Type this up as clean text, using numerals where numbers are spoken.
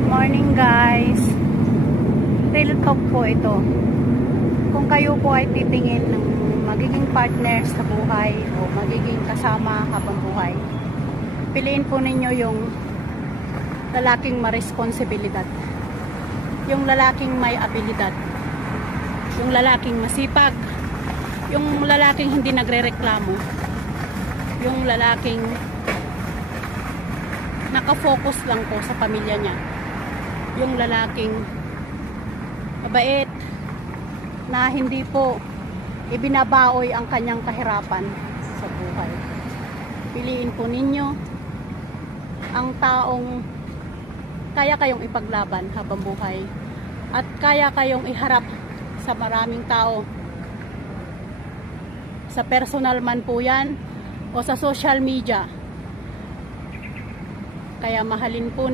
Good morning guys. Real talk po ito. Kung kayo po ay titingin ng magiging partner sa buhay o magiging kasama habang buhay, piliin po ninyo yung lalaking maresponsibilidad, yung lalaking may abilidad, yung lalaking masipag, yung lalaking hindi nagrereklamo, yung lalaking nakafocus lang po sa pamilya niya, yung lalaking mabait na hindi po ibinabaoy ang kanyang kahirapan sa buhay. Piliin po ninyo ang taong kaya kayong ipaglaban habang buhay at kaya kayong iharap sa maraming tao, sa personal man po yan o sa social media. Kaya mahalin po